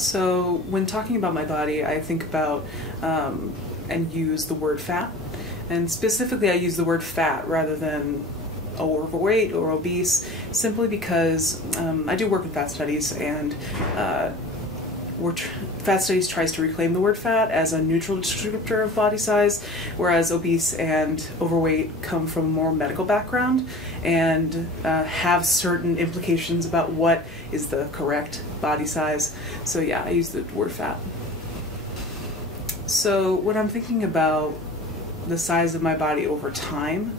So when talking about my body, I think about and use the word fat. And specifically I use the word fat rather than overweight or obese, simply because I do work in fat studies, and fat studies tries to reclaim the word fat as a neutral descriptor of body size, whereas obese and overweight come from a more medical background and have certain implications about what is the correct body size. So yeah, I use the word fat. So when I'm thinking about the size of my body over time,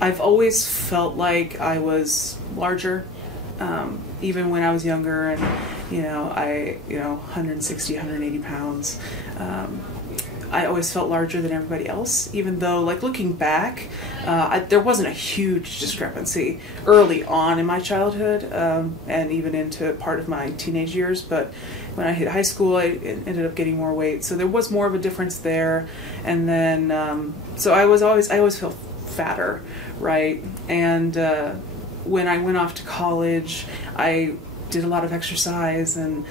I've always felt like I was larger, even when I was younger, and 160, 180 pounds. I always felt larger than everybody else, even though, like, looking back, there wasn't a huge discrepancy early on in my childhood, and even into part of my teenage years. But when I hit high school, I ended up getting more weight, so there was more of a difference there. And then, so I always felt fatter, right? And when I went off to college, I did a lot of exercise and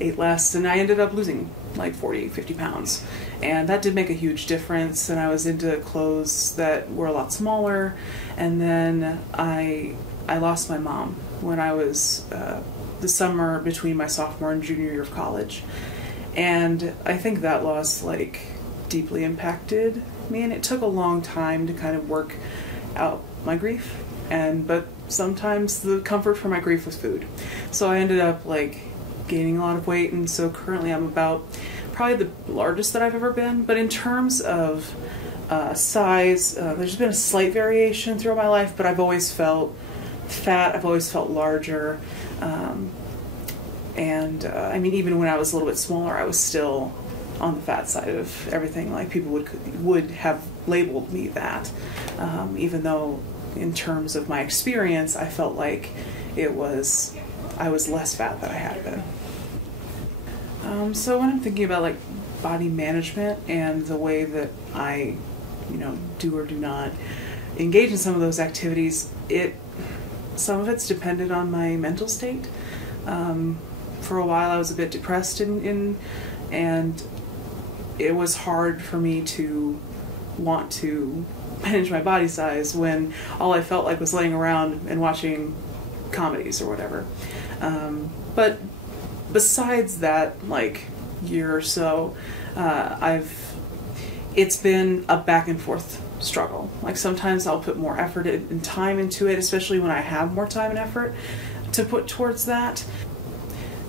ate less, and I ended up losing like 40, 50 pounds. And that did make a huge difference, and I was into clothes that were a lot smaller. And then I lost my mom when I was the summer between my sophomore and junior year of college. And I think that loss like deeply impacted me, and it took a long time to kind of work out my grief. But sometimes the comfort for my grief was food. So I ended up like gaining a lot of weight, and so currently I'm about probably the largest that I've ever been. But in terms of size, there's been a slight variation throughout my life, but I've always felt fat, I've always felt larger. I mean, even when I was a little bit smaller, I was still on the fat side of everything. Like, people would have labeled me that, even though in terms of my experience, I felt like I was less fat than I had been. So when I'm thinking about like body management and the way that I, do or do not engage in some of those activities, some of it's dependent on my mental state. For a while I was a bit depressed and it was hard for me to want to manage my body size when all I felt like was laying around and watching comedies or whatever. But besides that, like, year or so, it's been a back and forth struggle. Like, sometimes I'll put more effort and time into it, especially when I have more time and effort to put towards that.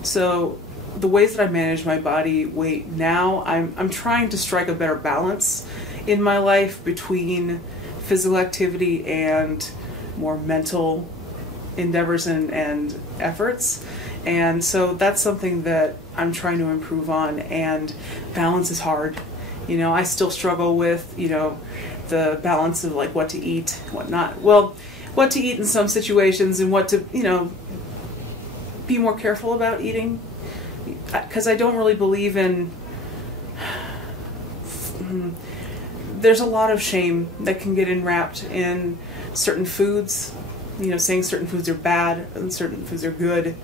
So the ways that I manage my body weight now, I'm trying to strike a better balance in my life between physical activity and more mental endeavors and efforts. And so that's something that I'm trying to improve on, and balance is hard. I still struggle with, the balance of like what to eat, what not. Well, what to eat in some situations, and what to, be more careful about eating. Because I don't really believe in, there's a lot of shame that can get enwrapped in certain foods, saying certain foods are bad and certain foods are good.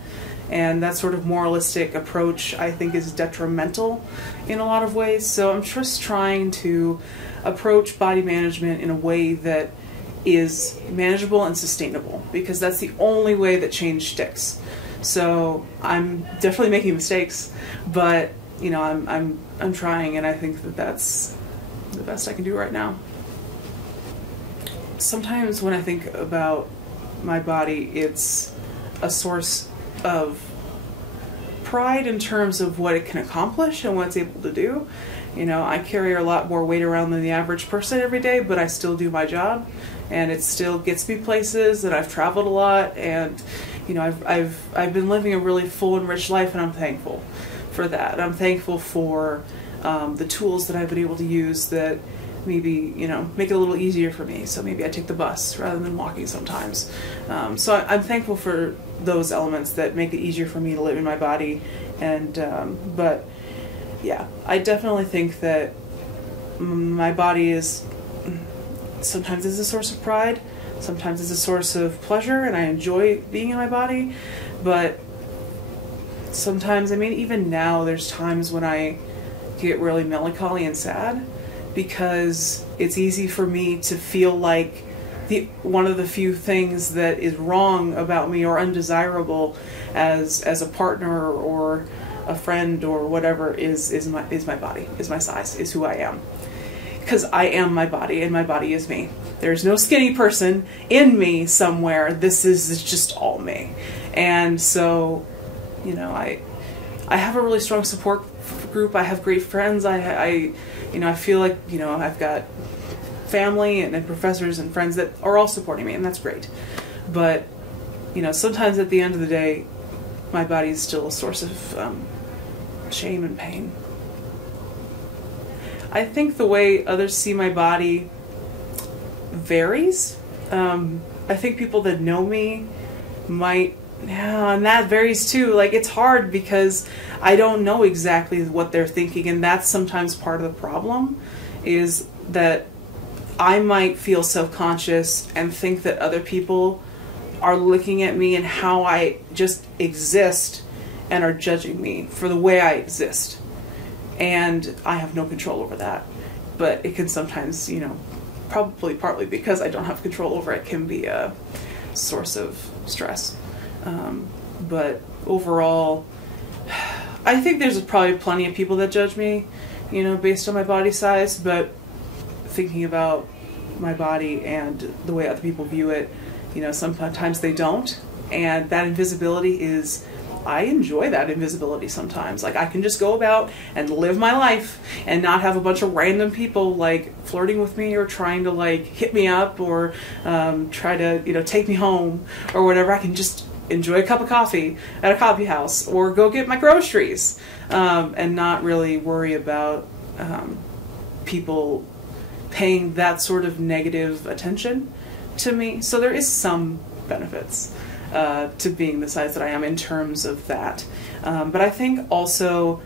And that sort of moralistic approach, I think, is detrimental in a lot of ways. So I'm just trying to approach body management in a way that is manageable and sustainable, because that's the only way that change sticks. So I'm definitely making mistakes, but I'm trying, and I think that that's the best I can do right now. Sometimes when I think about my body, it's a source of pride in terms of what it can accomplish and what it's able to do. I carry a lot more weight around than the average person every day, but I still do my job, and it still gets me places, and I've traveled a lot, and I've been living a really full and rich life, and I'm thankful for that. I'm thankful for the tools that I've been able to use that maybe, make it a little easier for me. So maybe I take the bus rather than walking sometimes. So I'm thankful for those elements that make it easier for me to live in my body. And but yeah, I definitely think that my body sometimes is a source of pride, sometimes it's a source of pleasure, and I enjoy being in my body. But sometimes, I mean, even now, there's times when I get really melancholy and sad, because it's easy for me to feel like one of the few things that is wrong about me or undesirable as a partner or a friend or whatever is my body, is my size, is who I am. Because I am my body, and my body is me. There's no skinny person in me somewhere. This is just all me. And so, you know, I have a really strong support group. I have great friends. I feel like, you know, I've got family and professors and friends that are all supporting me, and that's great. But, you know, sometimes at the end of the day, my body is still a source of shame and pain. I think the way others see my body varies. I think people that know me might, yeah, and that varies too. Like, it's hard because I don't know exactly what they're thinking, and that's sometimes part of the problem, is that I might feel self-conscious and think that other people are looking at me and how I just exist and are judging me for the way I exist. And I have no control over that. But it can sometimes, you know, probably partly because I don't have control over it, can be a source of stress. But overall, I think there's probably plenty of people that judge me, you know, based on my body size, but thinking about my body and the way other people view it, you know, sometimes they don't. And that invisibility is, I enjoy that invisibility sometimes. Like, I can just go about and live my life and not have a bunch of random people like flirting with me or trying to like hit me up or try to, you know, take me home or whatever. I can just enjoy a cup of coffee at a coffee house or go get my groceries and not really worry about people paying that sort of negative attention to me. So there is some benefits to being the size that I am in terms of that. But I think also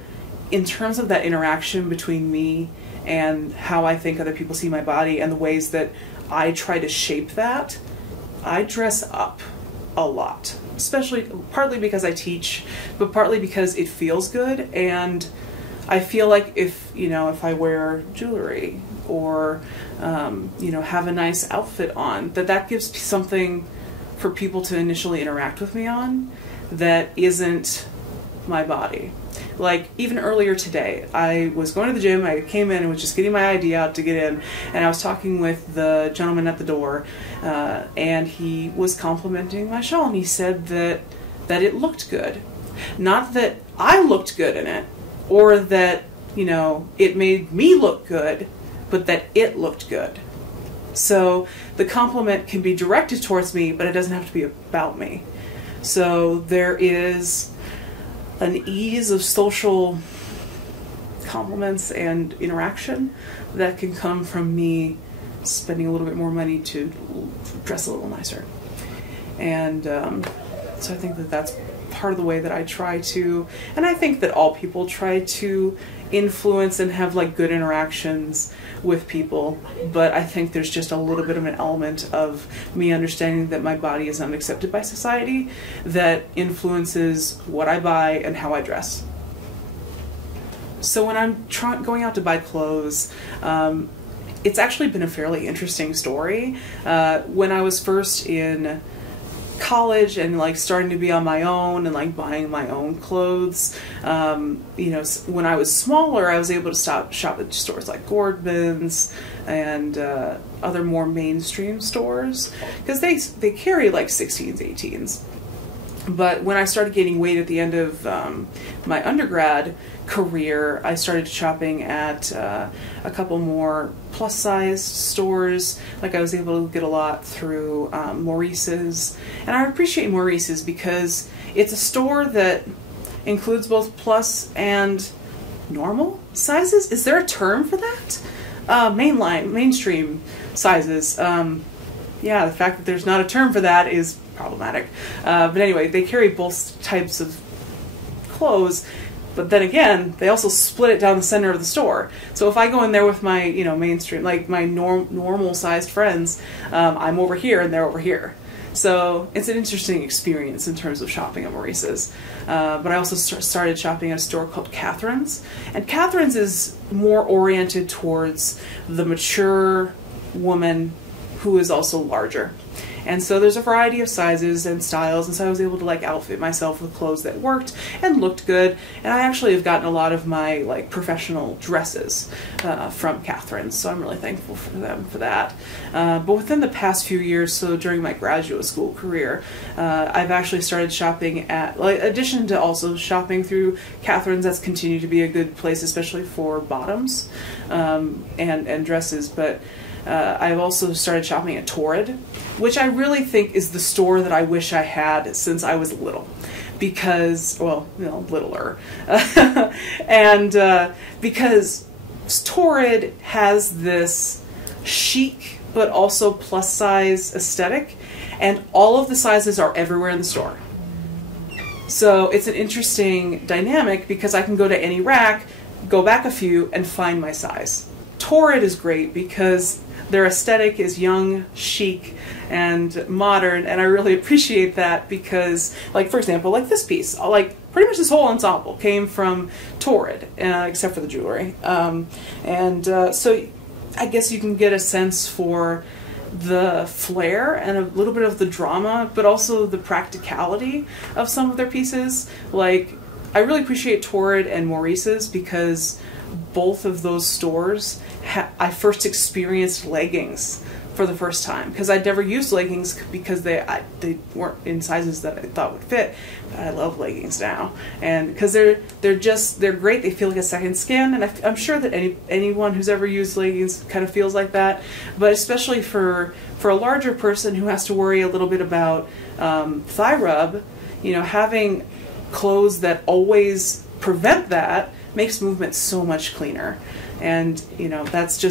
in terms of that interaction between me and how I think other people see my body and the ways that I try to shape that, I dress up a lot, especially partly because I teach, but partly because it feels good. And I feel like if I wear jewelry or, you know, have a nice outfit on, that gives something for people to initially interact with me on that isn't my body. Like, even earlier today, I was going to the gym, I came in and was just getting my ID out to get in, and I was talking with the gentleman at the door, and he was complimenting my shawl, and he said that it looked good. Not that I looked good in it, or that, you know, it made me look good, but that it looked good. So the compliment can be directed towards me, but it doesn't have to be about me. So there is an ease of social compliments and interaction that can come from me spending a little bit more money to dress a little nicer. And so I think that that's part of the way that I try to, and I think that all people try to influence and have like good interactions with people, but I think there's just a little bit of an element of me understanding that my body is not accepted by society that influences what I buy and how I dress. So when I'm going out to buy clothes, it's actually been a fairly interesting story. When I was first in college and like starting to be on my own and like buying my own clothes, you know, when I was smaller, I was able to shop at stores like Gordman's and other more mainstream stores because they carry like 16s, 18s. But when I started gaining weight at the end of my undergrad career, I started shopping at a couple more plus-sized stores. Like, I was able to get a lot through Maurice's, and I appreciate Maurice's because it's a store that includes both plus and normal sizes. Is there a term for that? Mainstream sizes. Yeah, the fact that there's not a term for that is problematic. But anyway, they carry both types of clothes, but then again, they also split it down the center of the store. So if I go in there with my, you know, mainstream, like my normal sized friends, I'm over here and they're over here. So it's an interesting experience in terms of shopping at Maurice's. But I also started shopping at a store called Catherine's. And Catherine's is more oriented towards the mature woman who is also larger. And so there's a variety of sizes and styles, and so I was able to like outfit myself with clothes that worked and looked good. And I actually have gotten a lot of my like professional dresses from Catherine's, so I'm really thankful for them for that. But within the past few years, so during my graduate school career, I've actually started shopping at, like, in addition to also shopping through Catherine's, that's continued to be a good place, especially for bottoms and dresses. But I've also started shopping at Torrid, which I really think is the store that I wish I had since I was little. Because, well, you know, littler. And because Torrid has this chic but also plus size aesthetic, and all of the sizes are everywhere in the store. So it's an interesting dynamic because I can go to any rack, go back a few, and find my size. Torrid is great because their aesthetic is young, chic, and modern, and I really appreciate that because, like, for example, like this piece, like pretty much this whole ensemble came from Torrid, except for the jewelry. So I guess you can get a sense for the flair and a little bit of the drama, but also the practicality of some of their pieces. Like, I really appreciate Torrid and Maurice's because both of those stores I first experienced leggings for the first time, because I'd never used leggings because they weren't in sizes that I thought would fit. But I love leggings now, and because they're great. They feel like a second skin, and I'm sure that anyone who's ever used leggings kind of feels like that. But especially for a larger person who has to worry a little bit about thigh rub, you know, having clothes that always prevent that makes movement so much cleaner. And, you know, that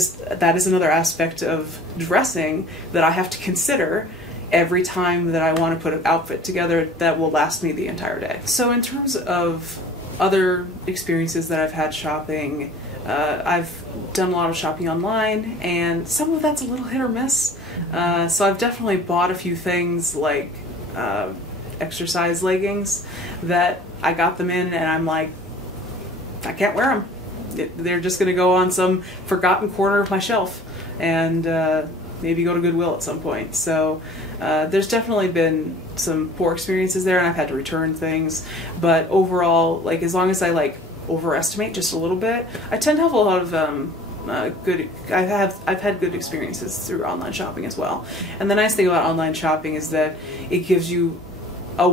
is another aspect of dressing that I have to consider every time that I want to put an outfit together that will last me the entire day. So in terms of other experiences that I've had shopping, I've done a lot of shopping online, and some of that's a little hit or miss. So I've definitely bought a few things like exercise leggings that I got them in and I'm like, I can't wear them. They're just going to go on some forgotten corner of my shelf and maybe go to Goodwill at some point. So there's definitely been some poor experiences there, and I've had to return things. But overall, like, as long as I like overestimate just a little bit, I tend to have a lot of I've had good experiences through online shopping as well. And the nice thing about online shopping is that it gives you a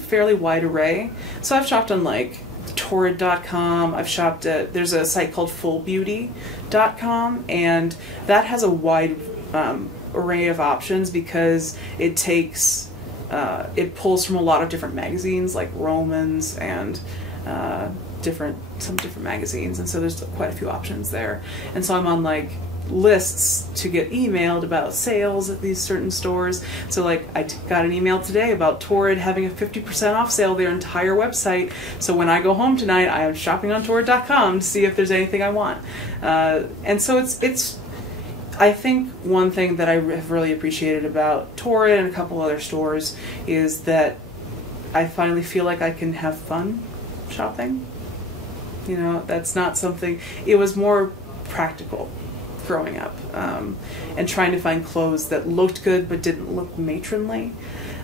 fairly wide array. So I've shopped on like Torrid.com. I've shopped at, there's a site called FullBeauty.com, and that has a wide array of options because it takes it pulls from a lot of different magazines like Romans and some different magazines, and so there's quite a few options there. And so I'm on like lists to get emailed about sales at these certain stores. So like I got an email today about Torrid having a 50% off sale their entire website. So when I go home tonight, I am shopping on Torrid.com to see if there's anything I want. And so it's I think one thing that I have really appreciated about Torrid and a couple other stores is that I finally feel like I can have fun shopping. You know, that's not something, it was more practical growing up, and trying to find clothes that looked good but didn't look matronly.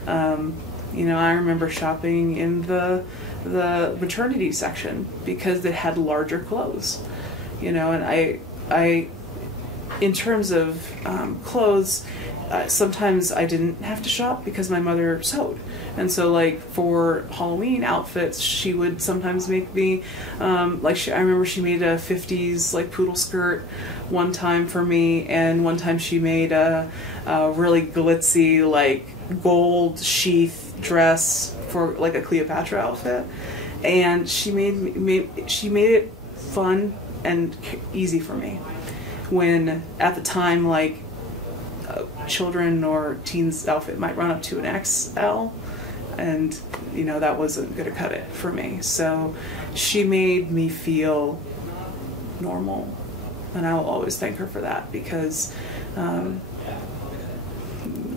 You know, I remember shopping in the maternity section because they had larger clothes. You know, and I in terms of clothes, sometimes I didn't have to shop because my mother sewed. And so like for Halloween outfits, she would sometimes make me, I remember she made a 50s like poodle skirt one time for me, and one time she made a really glitzy like gold sheath dress for like a Cleopatra outfit. And she made it fun and easy for me. When at the time, like, children or teens outfit might run up to an XL, and you know that wasn't gonna cut it for me. So she made me feel normal, and I will always thank her for that, because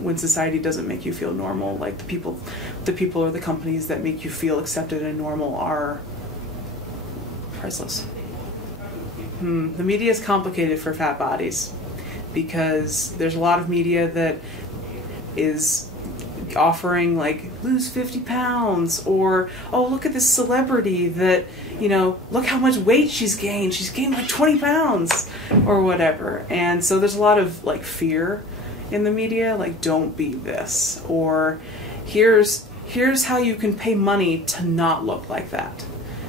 when society doesn't make you feel normal. Like the people or the companies that make you feel accepted and normal are priceless. The media is complicated for fat bodies because there's a lot of media that is offering like lose 50 pounds, or oh, look at this celebrity that, you know, look how much weight she's gained like 20 pounds or whatever. And so there's a lot of like fear in the media, like don't be this, or here's how you can pay money to not look like that.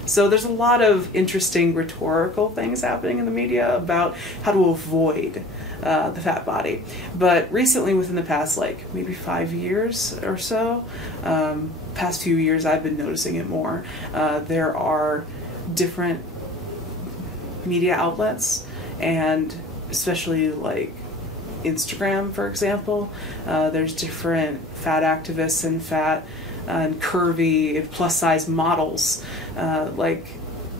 So there's a lot of interesting rhetorical things happening in the media about how to avoid the fat body. But recently, within the past like maybe 5 years or so, past few years, I've been noticing it more. There are different media outlets, and especially like Instagram, for example, there's different fat activists and fat and curvy and plus size models. Like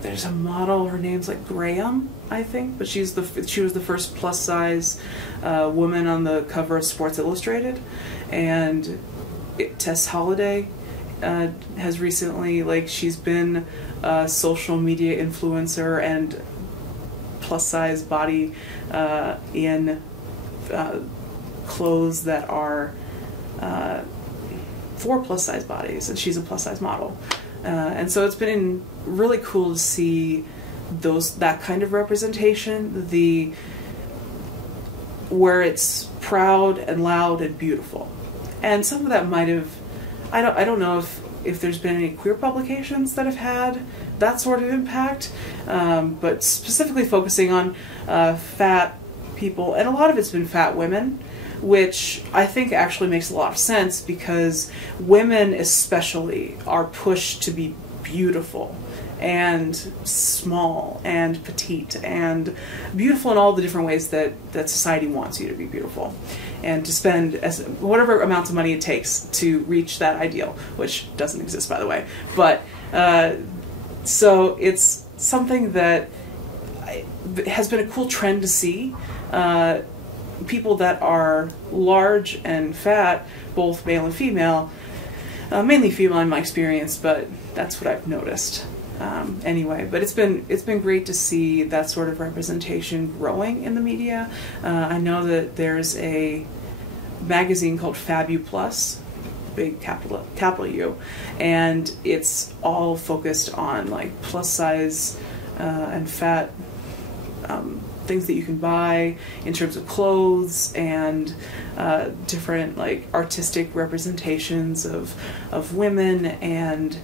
there's a model, her name's like Graham, I think, but she was the first plus size woman on the cover of Sports Illustrated. And Tess Holliday has recently, like, she's been a social media influencer and plus size body in clothes that are for plus size bodies, and she's a plus size model. And so it's been really cool to see that kind of representation, where it's proud and loud and beautiful. And some of that might have, I don't know if there's been any queer publications that have had that sort of impact, but specifically focusing on fat people, and a lot of it's been fat women, which I think actually makes a lot of sense because women especially are pushed to be beautiful and small and petite and beautiful in all the different ways that society wants you to be beautiful, and to spend whatever amounts of money it takes to reach that ideal, which doesn't exist, by the way. But so it's something that has been a cool trend to see. People that are large and fat, both male and female, mainly female in my experience, but that's what I've noticed. Anyway, but it's been great to see that sort of representation growing in the media. I know that there's a magazine called Fabu Plus, big capital U, and it's all focused on like plus size and fat things that you can buy in terms of clothes and different like artistic representations of women and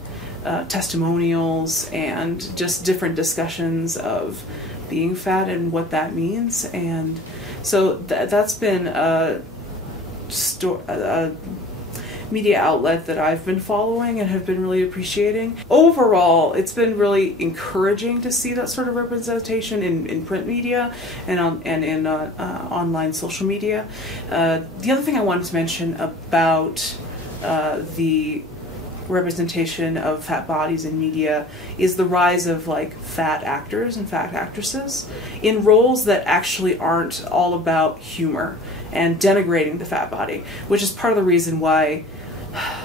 testimonials and just different discussions of being fat and what that means. And so that's been a media outlet that I've been following and have been really appreciating. Overall, it's been really encouraging to see that sort of representation in print media and in online social media. The other thing I wanted to mention about the representation of fat bodies in media is the rise of like fat actors and fat actresses in roles that actually aren't all about humor and denigrating the fat body, which is part of the reason why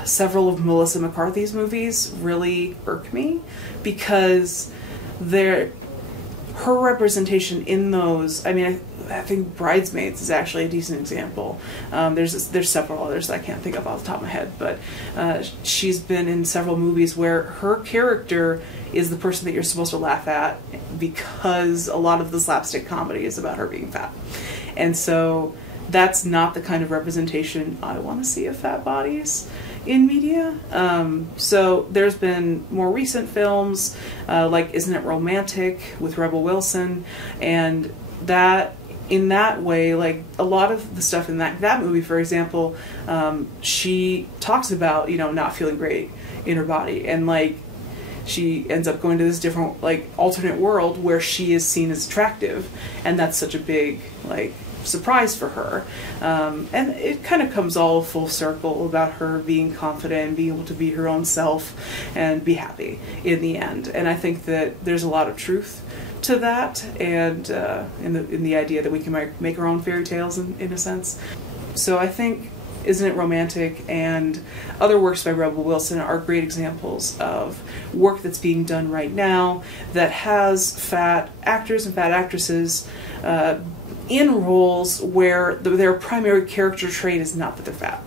several of Melissa McCarthy's movies really irk me, because her representation in those, I mean, I think Bridesmaids is actually a decent example. There's several others that I can't think of off the top of my head, but she's been in several movies where her character is the person that you're supposed to laugh at, because a lot of the slapstick comedy is about her being fat. And so that's not the kind of representation I want to see of fat bodies in media. So there's been more recent films like Isn't It Romantic with Rebel Wilson, and that in that way, like a lot of the stuff in that movie, for example, she talks about, you know, not feeling great in her body, and like she ends up going to this different like alternate world where she is seen as attractive, and that's such a big like surprise for her, and it kind of comes all full circle about her being confident and being able to be her own self and be happy in the end. And I think that there's a lot of truth to that, and in the idea that we can make our own fairy tales in a sense. So I think Isn't It Romantic, and other works by Rebel Wilson are great examples of work that's being done right now that has fat actors and fat actresses in roles where their primary character trait is not that they're fat.